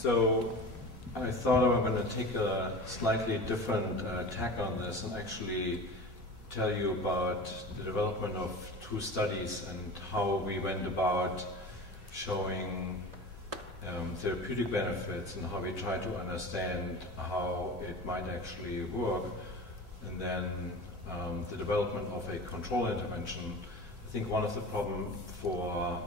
So I thought I was going to take a slightly different tack on this and actually tell you about the development of two studies and how we went about showing therapeutic benefits and how we try to understand how it might actually work, and then the development of a control intervention. I think one of the problems for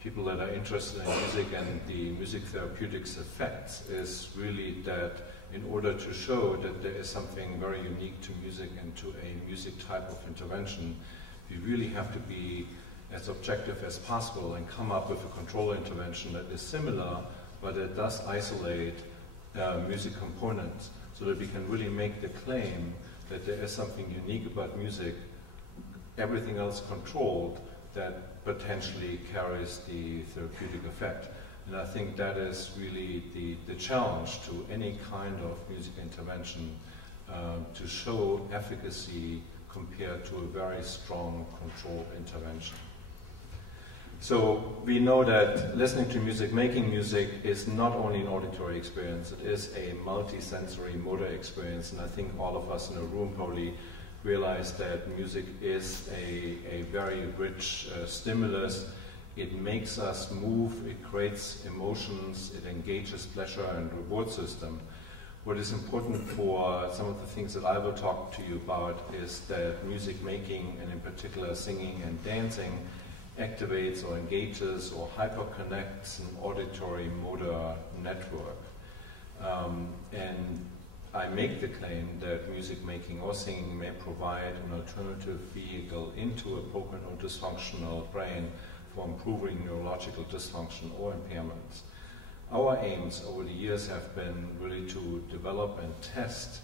people that are interested in music and the music therapeutics effects is really that in order to show that there is something very unique to music and to a music type of intervention, we really have to be as objective as possible and come up with a control intervention that is similar, but that does isolate music components, so that we can really make the claim that there is something unique about music, everything else controlled, that potentially carries the therapeutic effect. And I think that is really the challenge to any kind of music intervention, to show efficacy compared to a very strong controlled intervention. So we know that listening to music, making music, is not only an auditory experience, it is a multi-sensory motor experience, and I think all of us in the room probably realize that music is a very rich stimulus. It makes us move, it creates emotions, it engages pleasure and reward system. What is important for some of the things that I will talk to you about is that music making, and in particular singing and dancing, activates or engages or hyperconnects an auditory motor network. And I make the claim that music making or singing may provide an alternative vehicle into a broken or dysfunctional brain for improving neurological dysfunction or impairments. Our aims over the years have been really to develop and test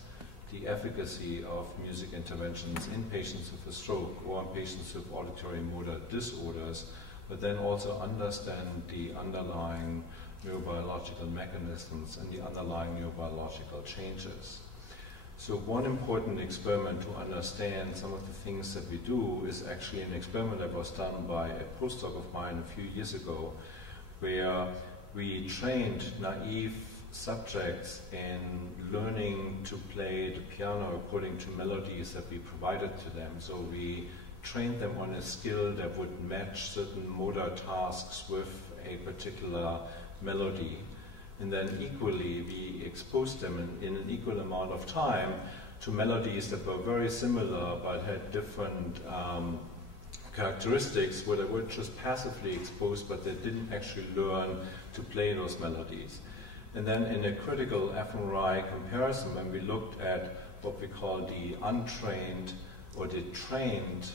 the efficacy of music interventions in patients with a stroke or in patients with auditory motor disorders, but then also understand the underlying neurobiological mechanisms and the underlying neurobiological changes. So one important experiment to understand some of the things that we do is actually an experiment that was done by a postdoc of mine a few years ago, where we trained naive subjects in learning to play the piano according to melodies that we provided to them. So we trained them on a skill that would match certain motor tasks with a particular melody. And then equally, we exposed them in an equal amount of time to melodies that were very similar but had different characteristics, where they were just passively exposed but they didn't actually learn to play those melodies. And then in a critical fMRI comparison, when we looked at what we call the untrained or the trained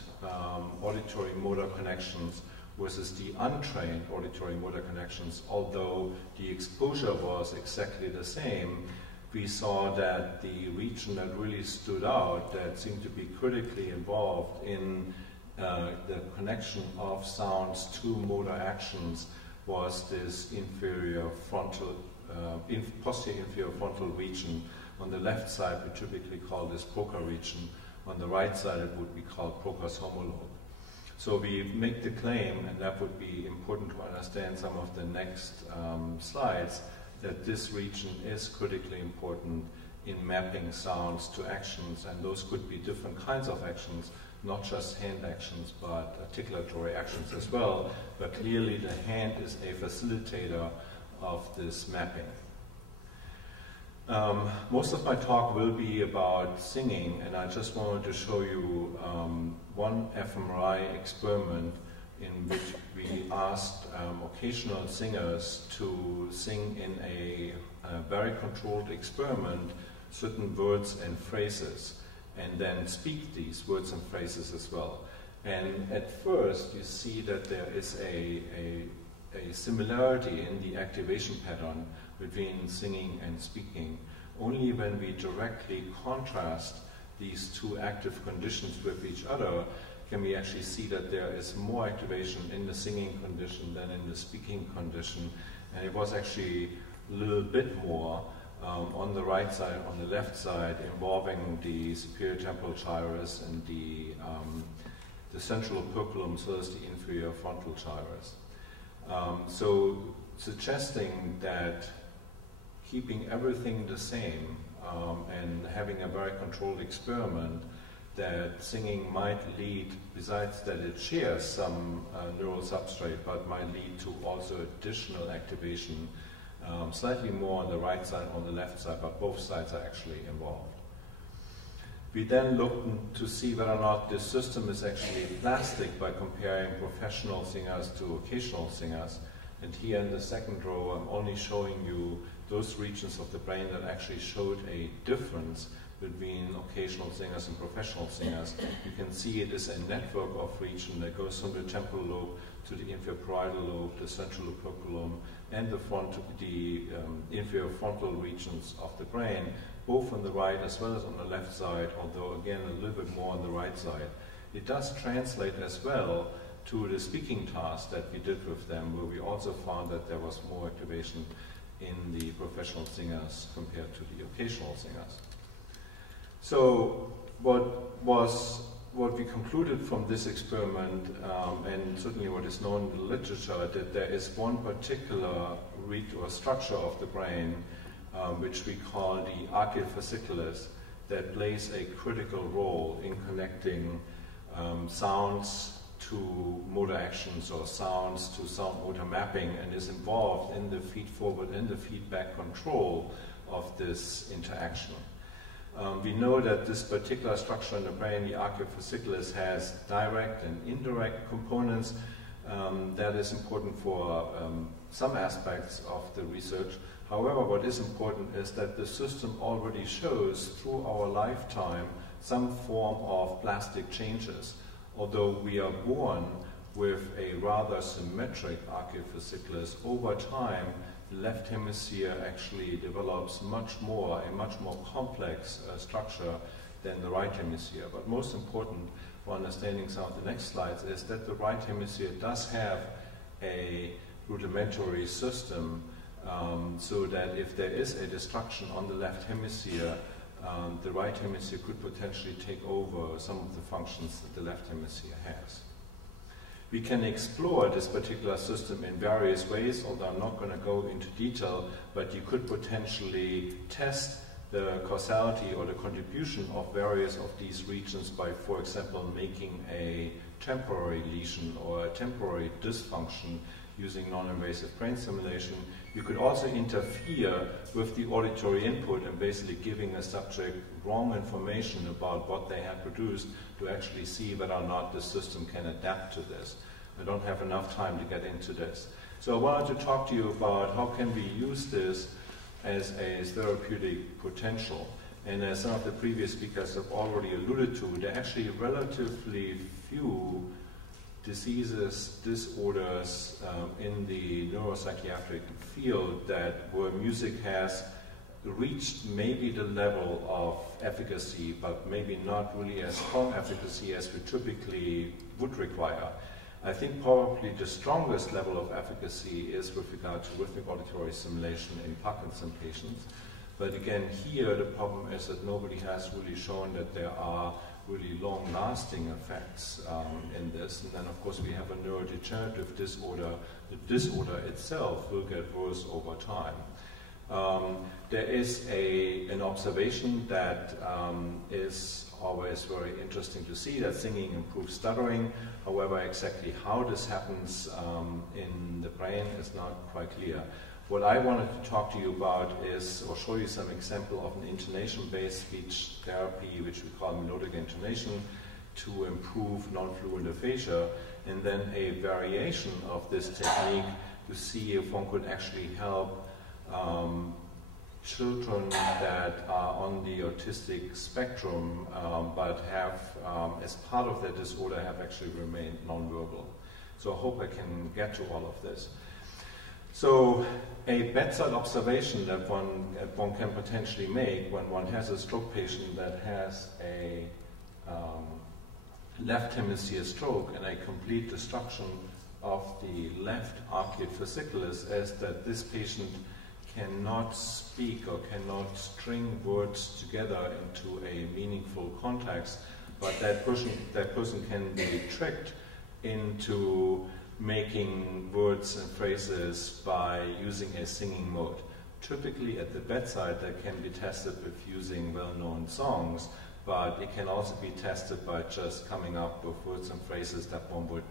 auditory motor connections versus the untrained auditory motor connections, although the exposure was exactly the same, we saw that the region that really stood out, that seemed to be critically involved in the connection of sounds to motor actions, was this inferior frontal, posterior inferior frontal region. On the left side, we typically call this Broca region. On the right side, it would be called Broca's homologue. So we make the claim, and that would be important to understand some of the next slides, that this region is critically important in mapping sounds to actions, and those could be different kinds of actions, not just hand actions, but articulatory actions as well. But clearly the hand is a facilitator of this mapping. Most of my talk will be about singing, and I just wanted to show you one fMRI experiment in which we asked occasional singers to sing in a very controlled experiment certain words and phrases, and then speak these words and phrases as well. And at first you see that there is a similarity in the activation pattern between singing and speaking. Only when we directly contrast these two active conditions with each other can we actually see that there is more activation in the singing condition than in the speaking condition. And it was actually a little bit more on the right side, on the left side, involving the superior temporal gyrus and the central operculum, so as the inferior frontal gyrus. So suggesting that keeping everything the same and having a very controlled experiment, that singing might lead, besides that it shares some neural substrate, but might lead to also additional activation, slightly more on the right side, on the left side, but both sides are actually involved. We then looked to see whether or not this system is actually plastic by comparing professional singers to occasional singers. And here in the second row, I'm only showing you those regions of the brain that actually showed a difference between occasional singers and professional singers. You can see it is a network of region that goes from the temporal lobe to the inferior parietal lobe, the central operculum, and the inferior frontal regions of the brain, both on the right as well as on the left side, although again a little bit more on the right side. It does translate as well to the speaking task that we did with them, where we also found that there was more activation in the professional singers compared to the occasional singers. So what we concluded from this experiment, and certainly what is known in the literature, that there is one particular structure of the brain which we call the arcuate fasciculus, that plays a critical role in connecting sounds to motor actions or sounds to sound motor mapping, and is involved in the feed-forward and the feedback control of this interaction. We know that this particular structure in the brain, the arcuate fasciculus, has direct and indirect components. That is important for some aspects of the research. However, what is important is that the system already shows through our lifetime some form of plastic changes. Although we are born with a rather symmetric arcuate fasciculus, over time the left hemisphere actually develops a much more complex structure than the right hemisphere. But most important for understanding some of the next slides is that the right hemisphere does have a rudimentary system, so that if there is a destruction on the left hemisphere, the right hemisphere could potentially take over some of the functions that the left hemisphere has. We can explore this particular system in various ways, although I'm not going to go into detail, but you could potentially test the causality or the contribution of various of these regions by, for example, making a temporary lesion or a temporary dysfunction using non-invasive brain stimulation. You could also interfere with the auditory input and basically giving a subject wrong information about what they have produced to actually see whether or not the system can adapt to this. I don't have enough time to get into this. So I wanted to talk to you about how can we use this as a therapeutic potential. And as some of the previous speakers have already alluded to, there are actually relatively few diseases, disorders in the neuropsychiatric field where music has reached maybe the level of efficacy, but maybe not really as strong efficacy as we typically would require. I think probably the strongest level of efficacy is with regard to rhythmic auditory stimulation in Parkinson patients. But again, here the problem is that nobody has really shown that there are really long-lasting effects in this. And then, of course, we have a neurodegenerative disorder. The disorder itself will get worse over time. There is an observation that is always very interesting to see, that singing improves stuttering. However, exactly how this happens in the brain is not quite clear. What I wanted to talk to you about is, or show you some example of an intonation-based speech therapy, which we call melodic intonation, to improve non-fluent aphasia, and then a variation of this technique to see if one could actually help children that are on the autistic spectrum, but have, as part of their disorder, have actually remained nonverbal. So I hope I can get to all of this. So a bedside observation that one can potentially make when one has a stroke patient that has a left hemisphere stroke and a complete destruction of the left arcuate fasciculus is that this patient cannot speak or cannot string words together into a meaningful context, but that person can be tricked into making words and phrases by using a singing mode. typically at the bedside that can be tested with using well-known songs, but it can also be tested by just coming up with words and phrases that one would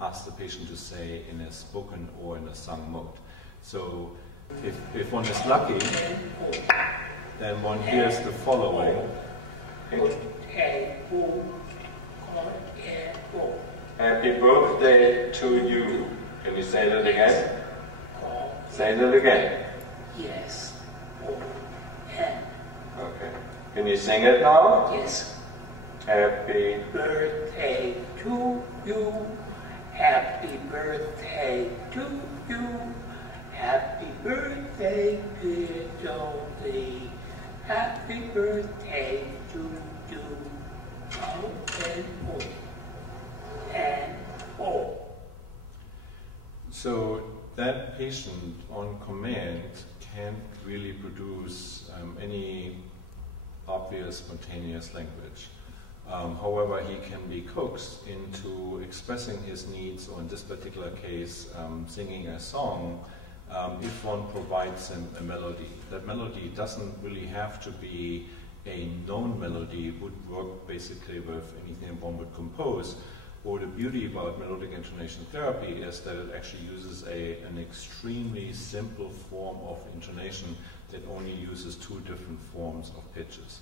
ask the patient to say in a spoken or in a sung mode. So if one is lucky, then one hears the following. Happy birthday to you. Can you say that again? Say that again. Yes. Okay. Can you sing it now? Yes. Happy Birthday to you. Happy birthday to you. Happy birthday, dear Dolly. Happy birthday to you. Oh, and oh. And oh. So that patient on command can't really produce any obvious spontaneous language. However, he can be coaxed into expressing his needs, or in this particular case, singing a song, if one provides him a melody. That melody doesn't really have to be a known melody, it would work basically with anything one would compose. Or the beauty about melodic intonation therapy is that it actually uses an extremely simple form of intonation that only uses two different forms of pitches.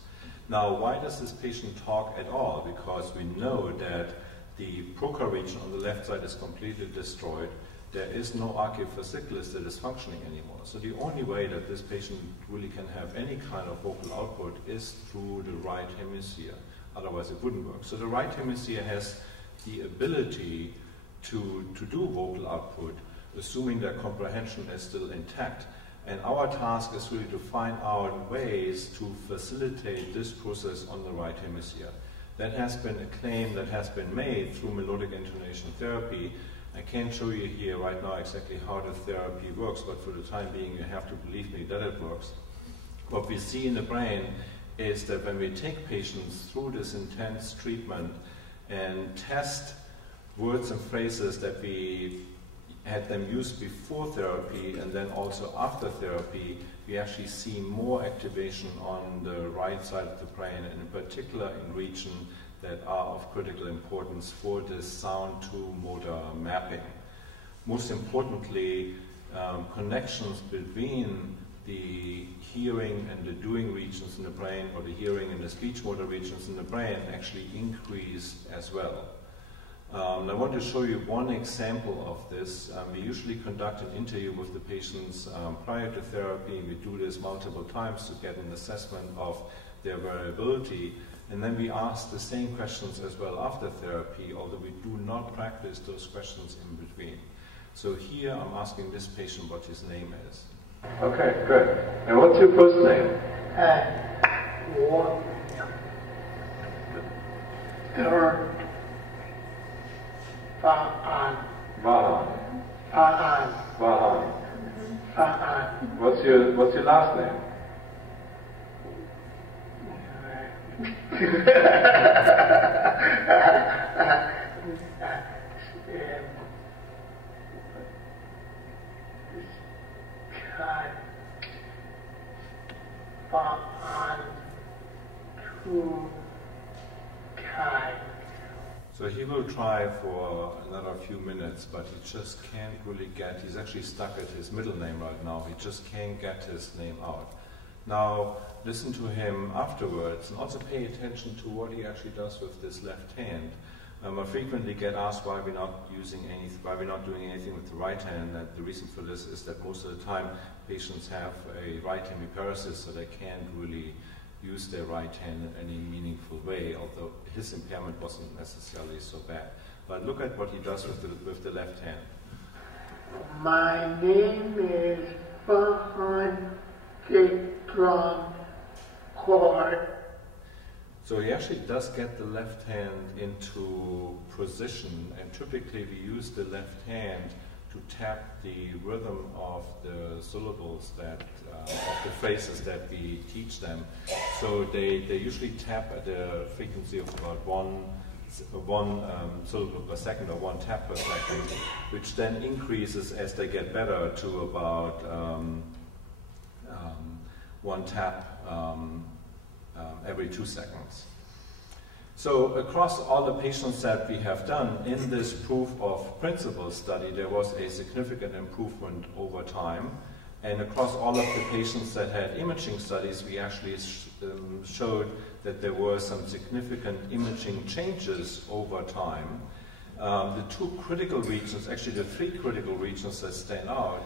Now, why does this patient talk at all? Because we know that the trocar region on the left side is completely destroyed. There is no archiofasciculus that is functioning anymore. So the only way that this patient really can have any kind of vocal output is through the right hemisphere. Otherwise it wouldn't work. So the right hemisphere has the ability to do vocal output, assuming that comprehension is still intact. And our task is really to find out ways to facilitate this process on the right hemisphere. That has been a claim that has been made through melodic intonation therapy. I can't show you here right now exactly how the therapy works, but for the time being you have to believe me that it works. What we see in the brain is that when we take patients through this intense treatment and test words and phrases that we had them use before therapy and then also after therapy, we actually see more activation on the right side of the brain, and in particular in regions that are of critical importance for this sound-to-motor mapping. Most importantly, connections between the hearing and the doing regions in the brain, or the hearing and the speech motor regions in the brain, actually increase as well. I want to show you one example of this. We usually conduct an interview with the patients prior to therapy. We do this multiple times to get an assessment of their variability, and then we ask the same questions as well after therapy, although we do not practice those questions in between. So here I'm asking this patient what his name is. Okay, good. And what's your first name? What's your last name? So he will try for another few minutes, but he just can't really get, he's actually stuck at his middle name right now, he just can't get his name out. Now, listen to him afterwards, and also pay attention to what he actually does with this left hand. I frequently get asked why we're not doing anything with the right hand, and the reason for this is that most of the time patients have a right hemiparesis, so they can't really use their right hand in any meaningful way, although his impairment wasn't necessarily so bad. But look at what he does with the left hand. My name is Bahan Drum Chord. So he actually does get the left hand into position, and typically we use the left hand to tap the rhythm of the syllables that, of the phrases that we teach them. So they usually tap at a frequency of about one syllable per second, or one tap per second, which then increases as they get better to about one tap every 2 seconds. So across all the patients that we have done in this proof of principle study, there was a significant improvement over time. And across all of the patients that had imaging studies, we actually showed that there were some significant imaging changes over time. The 2 critical regions, actually the 3 critical regions that stand out,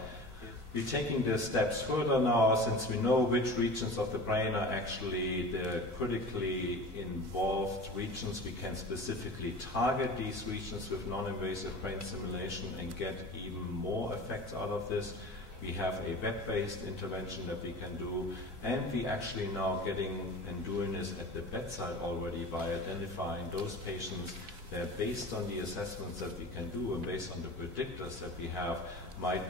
we're taking the steps further now, since we know which regions of the brain are actually the critically involved regions. We can specifically target these regions with non-invasive brain stimulation and get even more effects out of this. We have a web-based intervention that we can do, and we actually now getting and doing this at the bedside already by identifying those patients that, based on the assessments that we can do and based on the predictors that we have, might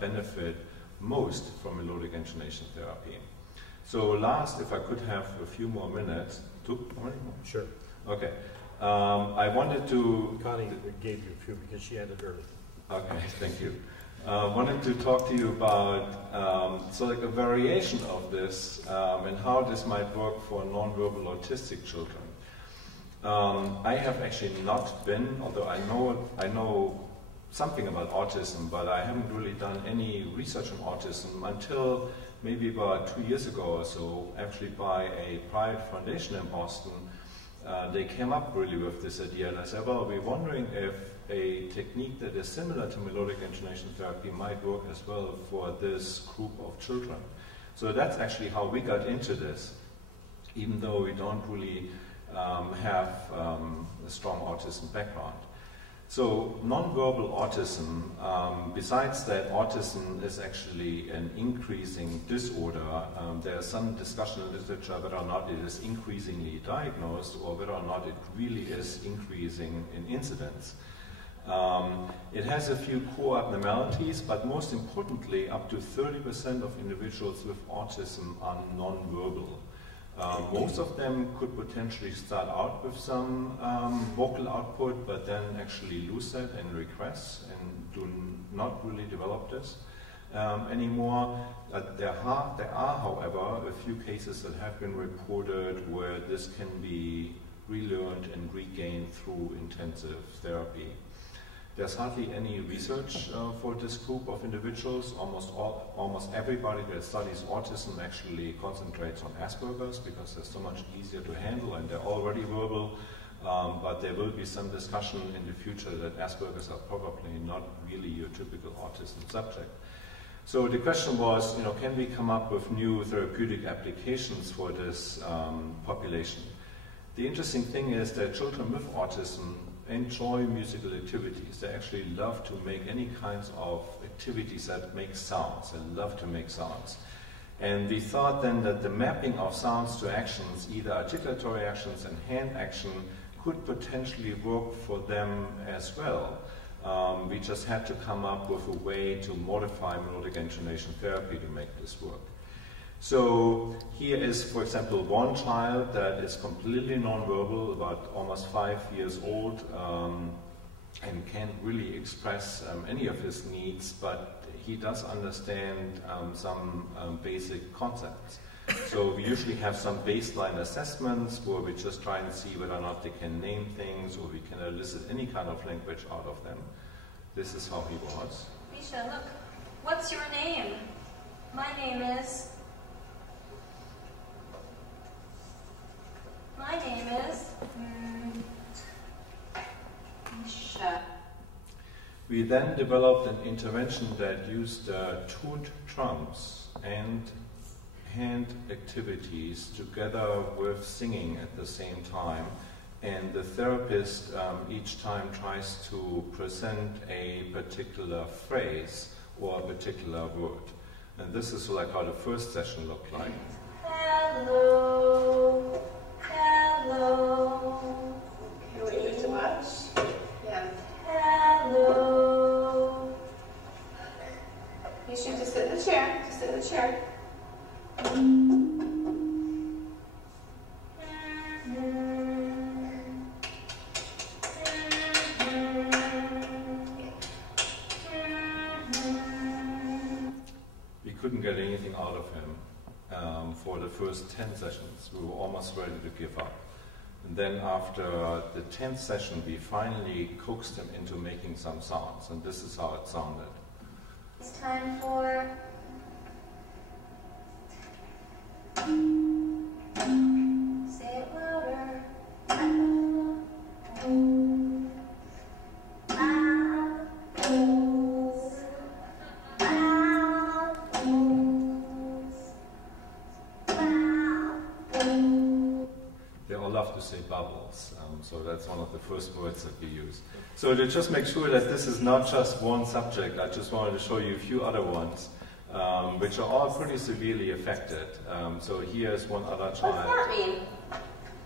benefit most from melodic intonation therapy. So last, if I could have a few more minutes. 2 more? Sure. Okay. I wanted to... Connie gave you a few because she had it early. Okay, thank you. Wanted to talk to you about so like a variation of this and how this might work for nonverbal autistic children. I have actually not been, although I know something about autism, but I haven't really done any research on autism until maybe about 2 years ago or so, actually by a private foundation in Boston. They came up really with this idea, and I said, well, we're wondering if a technique that is similar to melodic intonation therapy might work as well for this group of children. So that's actually how we got into this, even though we don't really have a strong autism background. So nonverbal autism, besides that autism is actually an increasing disorder, there's some discussion in literature whether or not it is increasingly diagnosed or whether or not it really is increasing in incidence. It has a few core abnormalities, but most importantly, up to 30% of individuals with autism are nonverbal. Most of them could potentially start out with some vocal output, but then actually lose that and regress and do not really develop this anymore. There are, however, a few cases that have been reported where this can be relearned and regained through intensive therapy. There's hardly any research for this group of individuals. Almost everybody that studies autism actually concentrates on Asperger's because they're so much easier to handle and they're already verbal. But there will be some discussion in the future that Asperger's are probably not really your typical autism subject. So the question was, can we come up with new therapeutic applications for this population? The interesting thing is that children with autism enjoy musical activities. They actually love to make any kinds of activities that make sounds. They love to make sounds. And we thought then that the mapping of sounds to actions, either articulatory actions and hand action, could potentially work for them as well. We just had to come up with a way to modify melodic intonation therapy to make this work. So here is, for example, one child that is completely nonverbal, about almost 5 years old, and can't really express any of his needs, but he does understand some basic concepts. So we usually have some baseline assessments where we just try and see whether or not they can name things or we can elicit any kind of language out of them. This is how he was. Misha, look, what's your name? My name is... My name is Misha. We then developed an intervention that used tuned drums and hand activities together with singing at the same time. And the therapist each time tries to present a particular phrase or a particular word. And this is like how the first session looked like. Hello. Hello. Can we do too much? Yeah. Hello. You should just sit in the chair. Just sit in the chair. We couldn't get anything out out of him for the first 10 sessions. We were almost ready to give up. And then after the 10th session, we finally coaxed him into making some sounds, and this is how it sounded. It's time for... Say it louder. They all love to say bubbles, so that's one of the first words that we use. So to just make sure that this is not just one subject, I just wanted to show you a few other ones, which are all pretty severely affected. So here's one other child. What's that mean?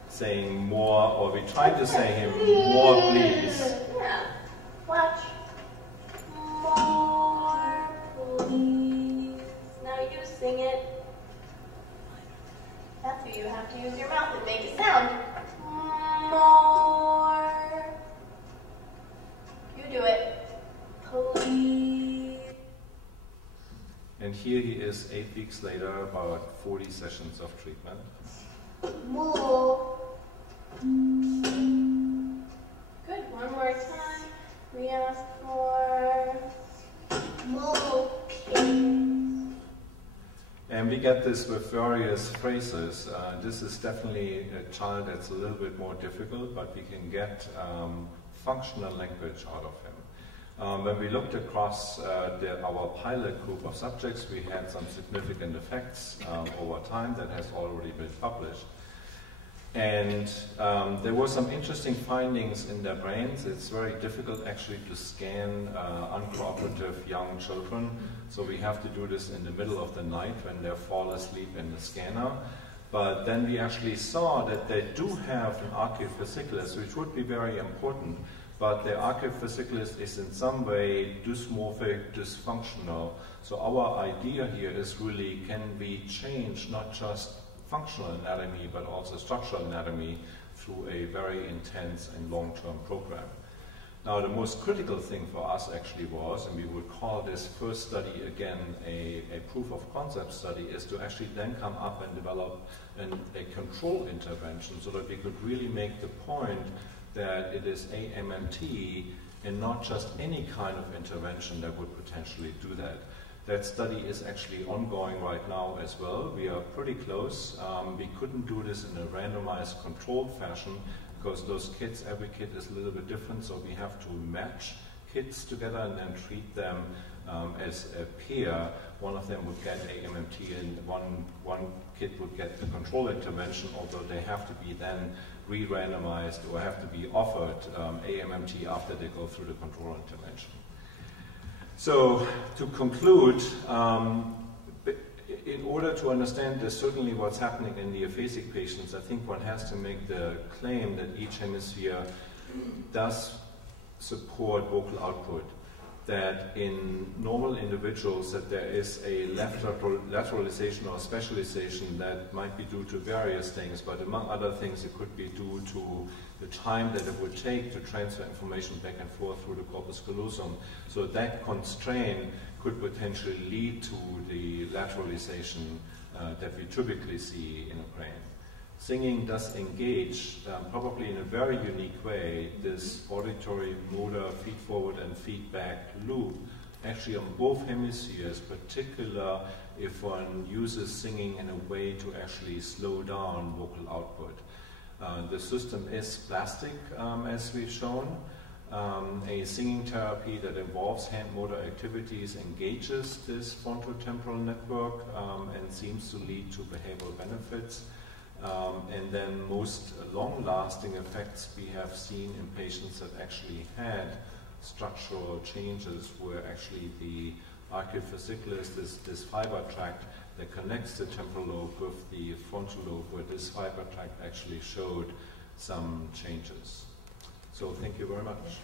Saying more, or we tried to say him more, please. Yeah. Watch. More, please. Now you sing it. That's where you have to use your mouth and make a sound. More. You do it. Please. And here he is 8 weeks later, about 40 sessions of treatment. More. Good. One more time. We ask for more, please. And we get this with various phrases. This is definitely a child that's a little bit more difficult, but we can get functional language out of him. When we looked across our pilot group of subjects, we had some significant effects over time that has already been published. And there were some interesting findings in their brains. It's very difficult actually to scan uncooperative young children. So we have to do this in the middle of the night when they fall asleep in the scanner. But then we actually saw that they do have an archive fasciculus, which would be very important. But the archive fasciculus is in some way dysmorphic, dysfunctional. So our idea here is really, can we change not just functional anatomy, but also structural anatomy through a very intense and long-term program. Now, the most critical thing for us actually was, and we would call this first study again a proof of concept study, is to actually then come up and develop a control intervention so that we could really make the point that it is AMMT and not just any kind of intervention that would potentially do that. That study is actually ongoing right now as well. We are pretty close. We couldn't do this in a randomized controlled fashion because those kids, every kid is a little bit different, so we have to match kids together and then treat them as a pair. One of them would get AMMT and one kid would get the control intervention, although they have to be then re-randomized or have to be offered AMMT after they go through the control intervention. So, to conclude, in order to understand this, certainly what's happening in the aphasic patients, I think one has to make the claim that each hemisphere does support vocal output. That in normal individuals that there is a left lateralization or specialization that might be due to various things, but among other things it could be due to the time that it would take to transfer information back and forth through the corpus callosum. So that constraint could potentially lead to the lateralization that we typically see in a brain. Singing does engage, probably in a very unique way, this auditory, motor, feed-forward and feedback loop, actually on both hemispheres, particular if one uses singing in a way to actually slow down vocal output. The system is plastic, as we've shown. A singing therapy that involves hand motor activities engages this frontotemporal network and seems to lead to behavioral benefits. And then most long-lasting effects we have seen in patients that actually had structural changes where actually the archive fasciculus, this fiber tract that connects the temporal lobe with the frontal lobe, where this fiber tract actually showed some changes. So thank you very much.